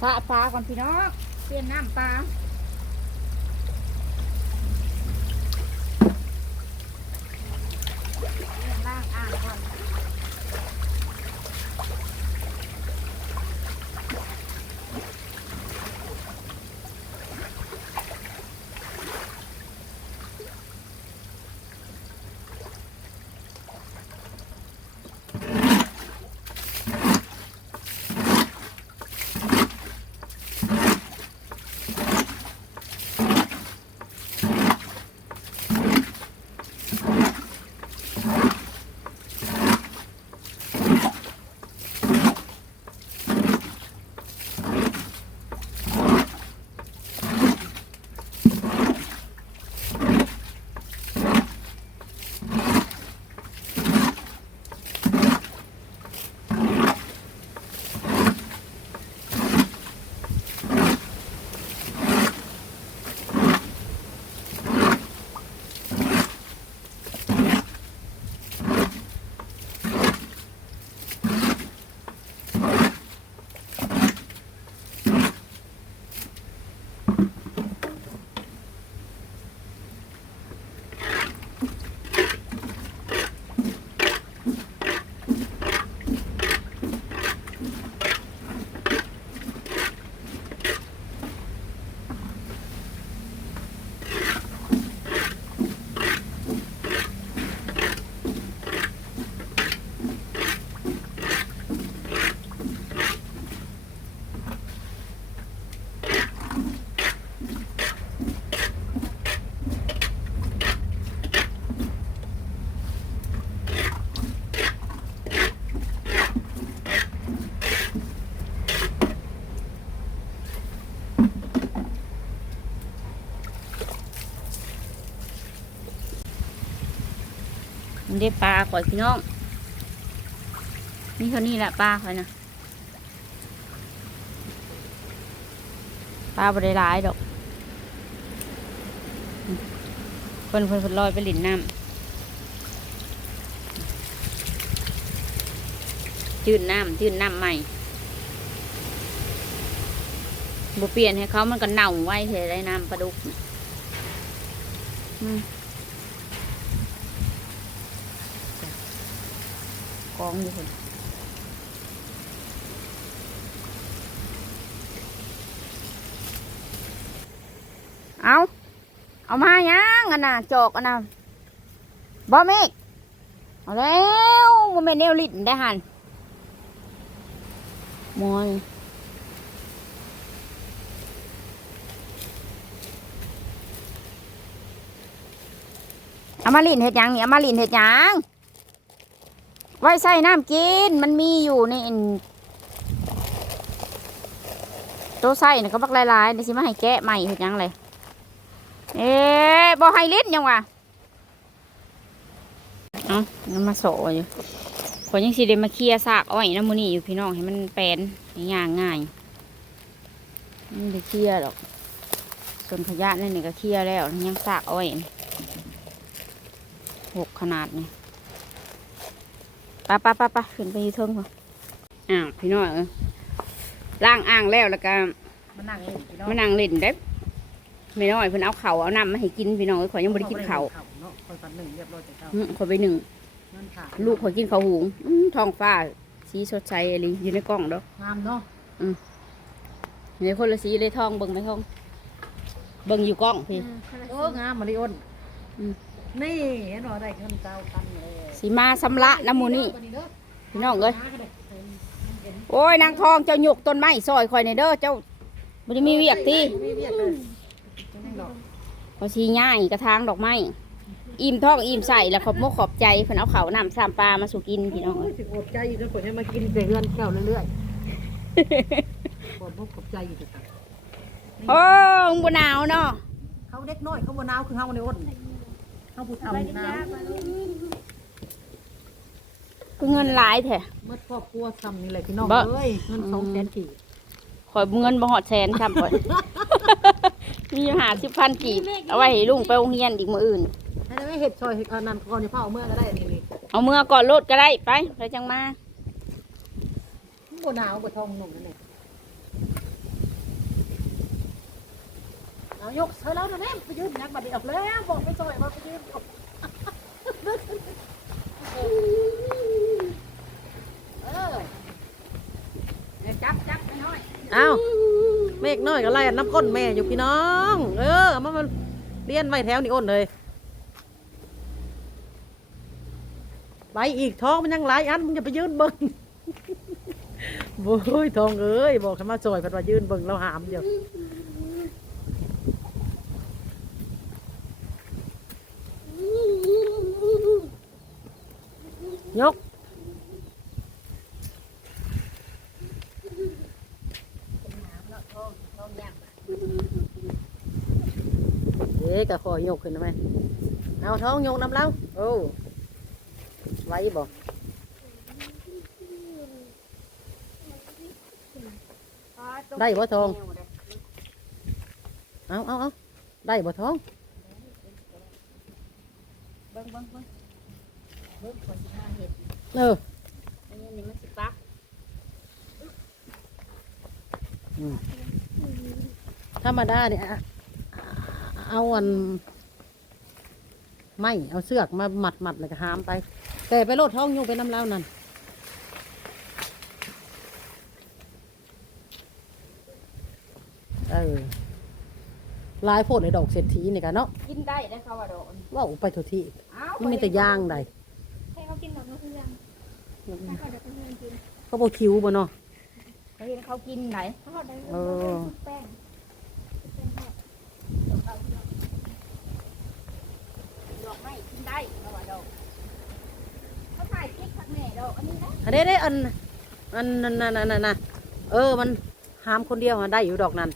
สะปลาก่อนพี่น้องเปลี่ยนน้ำปลา ได้ปลาก่อนพี่น้อง นี่เท่านี้แหละปลาค่อยนะปลาบริร้ายดอกเพิ่นเพิ่นเพิ่นลอยไปหลินน้ำจืดน้ำจืดน้ำใหม่บ่เปลี่ยนให้เขามันก็เน่าไว้เทได้น้ำปลาดุกอืม องอยู่คนเอาเอามายังอันน่ะจอกอันน่ะบอเมกเอาแล้วมันเป็นแนวลิ้นได้หันมอยเอามาลิ้นเห็ดยังนี่เอามาลิ้นเห็ดยัง ไว้ใส่น้ำกิน มันมีอยู่ในอันตัวใส่นะก็บักลายๆเดี๋ยวสิมาให้แกะใหม่เห็ดหยังเลยเอ๊บอให้ลิ้นยังวะเอาน้ำมาโสอยู่ขอยยังสิเดมาเคลียร์ซากอ้อยน้ำมูนี่อยู่พี่น้องให้มันแปลนให้ย่างง่ายมันได้เคลียร์หรอก ส่วนขยะนั่นนี่ก็เคลียร์แล้วยังซากอ้อยหกขนาดนี่ ปะปะปะปะขึ้นไปอยูเทิงก่อนอ้าวพี่น้อยเอ้ยล้างอ่างแล้วแล้วก็มานั่งเล่นพี่น้องมานั่งเล่นได้ไม่น้อยเพิ่นเอาเข่าวเอาน้ำมาให้กินพี่น้องเอ้ยข่อยยังบ่ได้กินข้าวเนาะคอยปันหนึ่งเรียบร้อยแต่เช้าอื้อข่อยไปหนึ่งนั่นค่ะลูกข่อยกินข้าวหุงอื้อท้องฟ้าสีสดใสอะไรอยู่ในกล้องเด้องามเนาะในคนละสีเลยท้องเบิ่งไหมท้องเบิ่งอยู่กล้องพี่โอ้งามมาริอ้นอืมนี่เห็นว่าได้เงินเจ้าพันเลย สีมาสำละน้ำหมูนี่พี่น้องเอ้ยโอ้ยนางทองเจ้าหยกต้นไม้ซอยข่อยในเด้อเจ้าบ่ได้มีเวียกติมีเวียกเลยจะนั่งดอกพอชีง่ายกระทางดอกไม้อิ่มท้องอิ่มใส่แล้วขอบมกขอบใจเพิ่นเอาเขาวน้ำสามปลามาสู่กินพี่น้องโอ้เอ้ยยสิอดใจอยู่แล้วคนให้มากินแต่เฮือนแก้วเรื่อยๆปวดพกขอบใจอยู่แต่โอ้มึงบ่หนาวเนาะเขาเด็กน้อยเขาบนาวคือเฮาในอ้นเขาผู้ทำน้คื อเงินหลายแท้ำเมื่อครอบครัวทำนี่แหละพี่น้องบ่ เอ้ยเงินสองแสนกี่ข่อยเงินบ่ฮอดแสนครับข่อย มีหาสิบพันกีบเอาไว้ให้ลุงไปโรงเรียนอีกมื้ออื่นให้ได้ไม่เห็ดซอยอันนั้นก่อนจะเผาเมื่อก็ได้นี่นี่เอาเมื่อก่อนรถก็ได้ไปแล้วจังมาบนาวบนทองหนุ่มนั่นเองเอายกเธอแล้วนะแม่ไปยืนนักบัดนี้ออกแล้วบอกไปซอยมาไปยืนออกเออเนี่ยจับจับไปหน่ อยอ้าวเมฆน้อยก็ไล่น้ำก้นแม่อยู่พี่น้อง เออเอามามันเลี้ยนไว้แถวนี้อ้นเลยไปอีกท้องมันยังหลายอันมึงอย่าไปยืนเบิ่งโว้ยทองเอ้ยบอกให้มาซอยเพัดว่ายืนเบิ่งเราหามอยู่ยก เอ๊ะกะคอยยกขึ้นนะแม่เอาท้องยกน้ำเล้าโอ้ไว้บอกได้บ่ทองเอาเอาเอาได้บ่ท้องเบิ้งเบิ้งเบิ้งเบิ้งคนที่มาเห็ดเอออันนี้นี่มันสิปักธรรมดาเนี่ยอะ เอาอันไม่เอาเสือกมามัดมัดแล้วก็หามไป แต่ไปโลดท้องยกไปน้ำเล้านั่นเออหลายโพดในดอกเศรษฐีนี่กันเนาะกินได้ได้เขาว่าดอกว่าไปทุกที่เอ้านี่มีแต่ย่างใดให้เขากินแบบนั้นคือยังถ้าเขาจะเป็นเงินกินเขาบอกคิวบ่เนาะเขาเห็นเขากินไหนถ้าเขาได้เออชุบแป้งชุบแป้งทอดดอก ได้เขาว่าดอกเขาถ่ายคลิปพักแม่ดอกอันนี้นะอันนี้ได้อันอันนั่นนั่นนั่นเออมันหามคนเดียวได้อยู่ดอกนั้น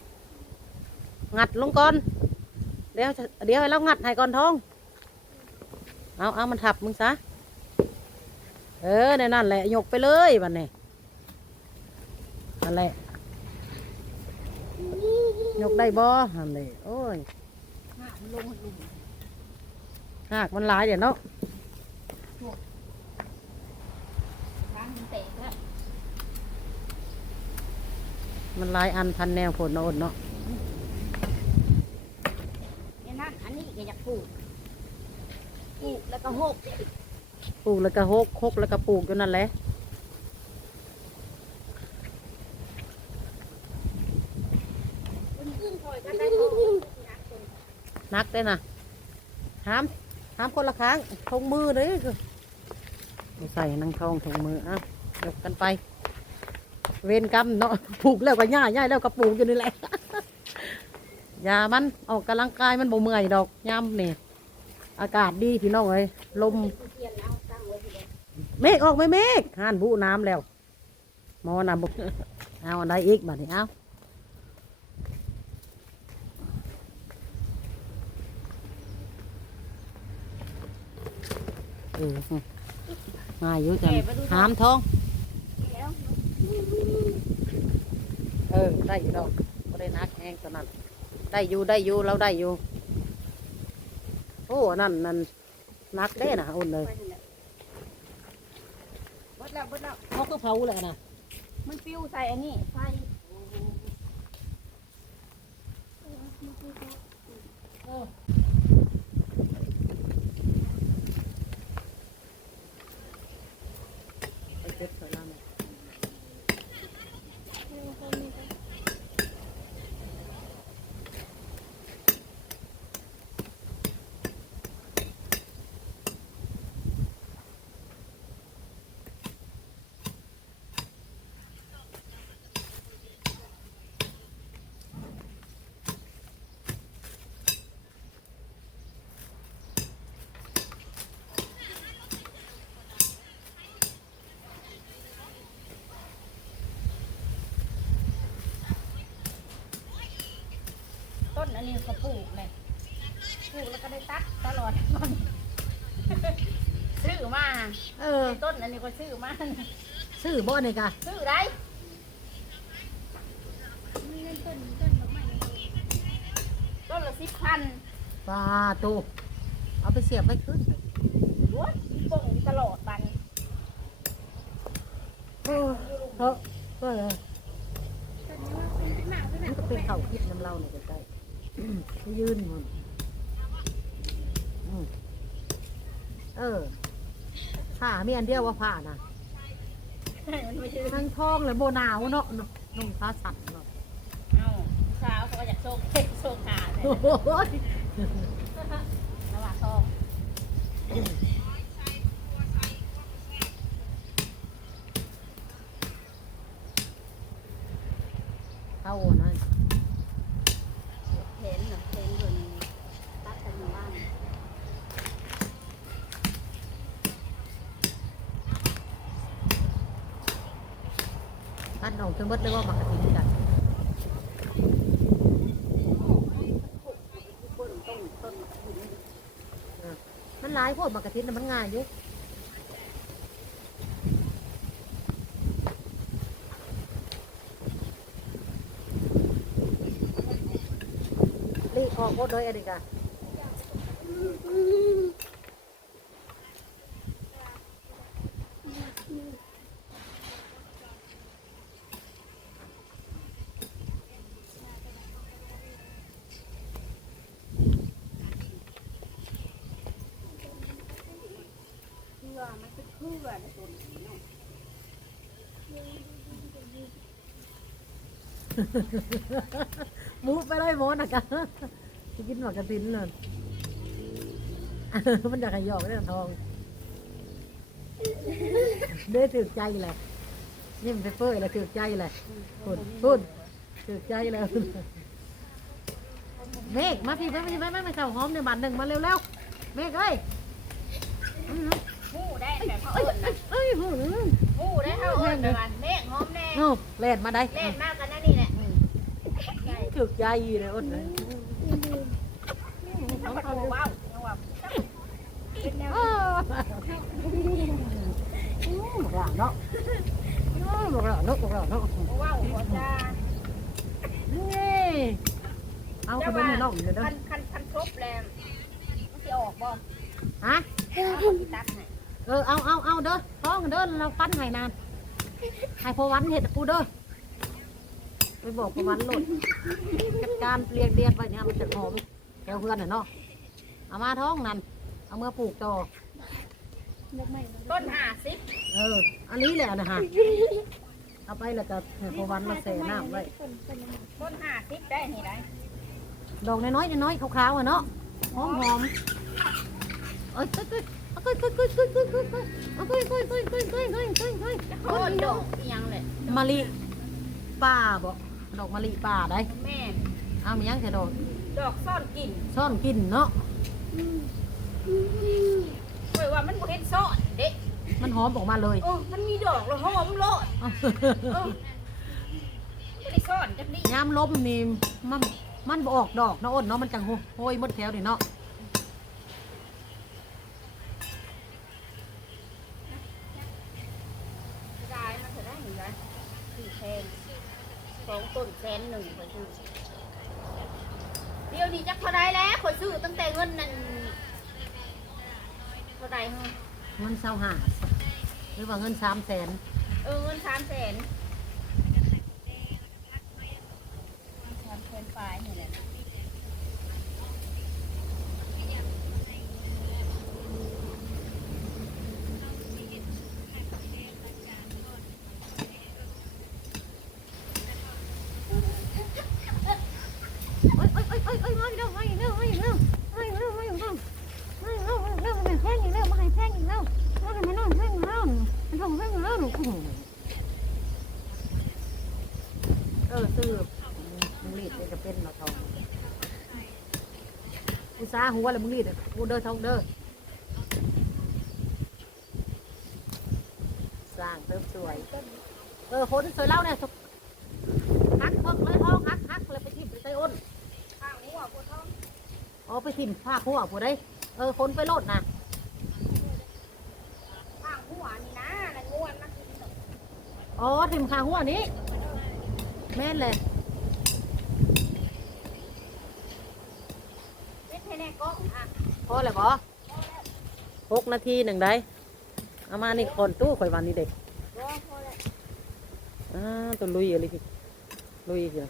งัดลงก่อนเดี๋ยวเดี๋ยวให้เรางัดให้ก่อนท้องเอาเอามันทับมึงซะเออในนั่นแหละยกไปเลยบันนี้นั่นแหละยกได้บ่นั่นเลยโอ้ยลงลุม หากมันหลายเดี๋ยวเนาะทางมันแตกแล้วมันหลายอันพันแนวผลเนาะอดเนาะเนี่ยนั่นอันนี้ก็อยากปลูกปลูกแล้วก็หกปลูกแล้วก็หกหกแล้วก็ปลูกอยู่นั่นแหละมันขึ้นคอยกันได้ทองนักคนนักได้นะห้าม ห้ามคนละครั้งทงมือเลยคือใส่นังทองทงมืออะยกกันไป เวรกรรมเนาะปลูกแล้วก็ย่าย่าแล้วก็ปลูกอยู่นี่แหละยามันออกกำลังกายมันบ่เมื่อยดอกย่ำนี่ยอากาศดีพี่น้องเอ้ยลมเมฆออกไหมเมฆห่านบุน้ำแล้วมอน้ำบุเอาอันใดอีกบัดนี้เอา เออง่ายอยู่จังหามท้องแล้วเออ ได้อยู่ดอกก็ได้นักแห้งตอนนั้น ได้อยู่ได้อยู่เราได้อยู่ โอ้นั่นนั่นนักได้นะอุ่นเลยไปนี่แหละเบดแล้วเบดแล้วเขาก็เผาเลยนะมันปิ้วใส่อันนี้ ใส่ไปเก็บใส่น้ำต้นอันนี้ก็ปลูกเลยปลูกแล้วก็ได้ตัดตลอดซื้อมาเออ ต้นอันนี้ก็ซื้อมาซื้อบ่อนี่กะซื้อได้มีเงินต้นต้นดอกไม้ต้นละสิบพันปลาตูเอาไปเสียบไว้ขึ้น รวดป่งตลอดปัน เออเออเออ ต้นนี้ว่าเป็นหมากเป็นห มั มาน ก ก็เป็นเข่าคิดน้ำเล่าเนี่ยใกล้ ไป ยืนหมดอืมเออผ้ามีอันเดียวว่าผ้านะมันไม่ใช่ทั้งท้องเลยโบหนาวเนาะนุ่งผ้าสัตว์เนาะเอ้าเช้าเขาก็อยากโชคโชคขาเลย โอ้ย ระหว่างทอง เข้าหน่อย เห็นเหรอเห็นอยู่นี่ตัดกันอยู่บ้าน ท่านออก จนเบิดเลยว่ามักกะทินกันมันหลายพวกมักกะทินมันง่ายอยู่รีออกหมดเลยอันนี้กัน บื่อในต้นนี้เนาะมูฟไปเลยโมนะกันจะกินหมากกระทินเลยมันอยากขยอกเรื่องทองได้ถือใจแหละนี่มันไปเปื่อยแล้วถือใจแหละพูดพูดถือใจแล้วเมฆมาพี่เพื่อนมาพี่มามาเข่าหอมในบันหนึ่งมาเร็วๆเมฆเอ้ยอื้อ หมูได้แบบ เอิญนะเอ้ยหูอื้อหมูได้เขาเอิญแบบว่าเมฆหอมแน่เอาเล่นมาได้เล่นมากกันนะนี่แหละถือใจเลยอ้นเลยเขาเขาว้าวยังว่าอ้าวบอกหลานเนาะอ้าวบอกหลานเนาะหลานเนาะว้าวหัวจ้านี่เอาขนมให้น้องเดี๋ยวเด้อคันคันคันครบแล้วมันจะออกบ่ฮะตัดให้ เออเอาเอาเอาเด้อท้องเด้อเราปั้นให้นานให้พอวันเห็ดกูเด้อไปบอกพอวันโหลดจัดการเรียงเรียนไปเนี่ยมันจะหอมแถวเพื่อนน่ะเนาะเอามาท้องนั่นเอามื่อปลูกต่อเล็กใหม่ต้นห้าสิบเออ อันนี้แหละนะฮะเอาไปแล้วก็ให้พอวันมาแส่น้ำไว้ต้นต้นยังไงต้นห้าสิบได้นี่ได้ดอกน้อยๆน้อยๆขาวๆอะเนาะหอมหอมเอ้ย เอ้ยเอ้ยเอ้ยเอ้ยเอ้ยเอ้ยเอ้ยเอ้ยเอ้ยเอ้ยเอ้ยเอ้ยเอ้ยเอ้ยเอ้ยเอ้ยเอ้ยโคตรดอกอีหยังเลยมะลิป่าบ่ดอกมะลิป่าได้แม่อ้ามียังแค่ดอกดอกซ่อนกลิ่นซ่อนกินเนาะเว้ยว่ามันบ่เห็นซ่อนเด็กมันหอมออกมาเลยเออมันมีดอกแล้วหอมโลดเออไม่ได้ซ่อนจักดิยามล้มนี่มันมันบ่ออกดอกเนาะอ้นเนาะมันจังโหโหยหมดแถวนี่เนาะ ได้มันจะได้หนึ่งได้สี่แพงสองต้นแสนหนึ่งไปซื้อเดี๋ยวนี้จักเท่าไรแล้วคอย ซื้อตั้งแต่เงินนั่นเท่าไรเฮ้ยเงินเศร้าหาหรือว่าเงินสามแสนเออเงินสามแสนสามแสนปลายนี่แหละเอ้ยเอ้ยเอ้ยเอ้ยเอ้ยมาอีกแล้วมาอีกแล้วมาอีกแล้วมาอีกแล้วมาอีกแล้วมาอีกแล้วมาอีกแล้วมาให้แพงอีก แล้วมาให้แพงอีกแล้วมาให้ไม่น้อยแพงอีกแล้วมันทำแพงอีกแล้วหนูเออตื้อมึงรีดเลยจะเป็นเนาทองอุตสาหัวเลยมึงรีดอะกูเด้อทองเด้อสร้างเติมสวย เออคนสวยเล่าเนี่ยฮักเพิกเลยทองฮักฮักเลยไปทิ่มไปใส่อ้นข้างหัวปวดท้องเอไปทิ่มผ้าหัวผู้ได้ เออคนไปโลดนะ ข้างหัวนี่นะนั่นง่วนนะ อ๋อทิ่มขาหัวนี้ แม่นเลยเล็ดให้แน่ก็อะพอเลยบอหกนาทีหนึ่งได้เอามานี่คนตู้ข่อยวันนี้เด็กก็พอแล้วอ่าตัวลุยอะไรพี่ลุยอีกเหรอ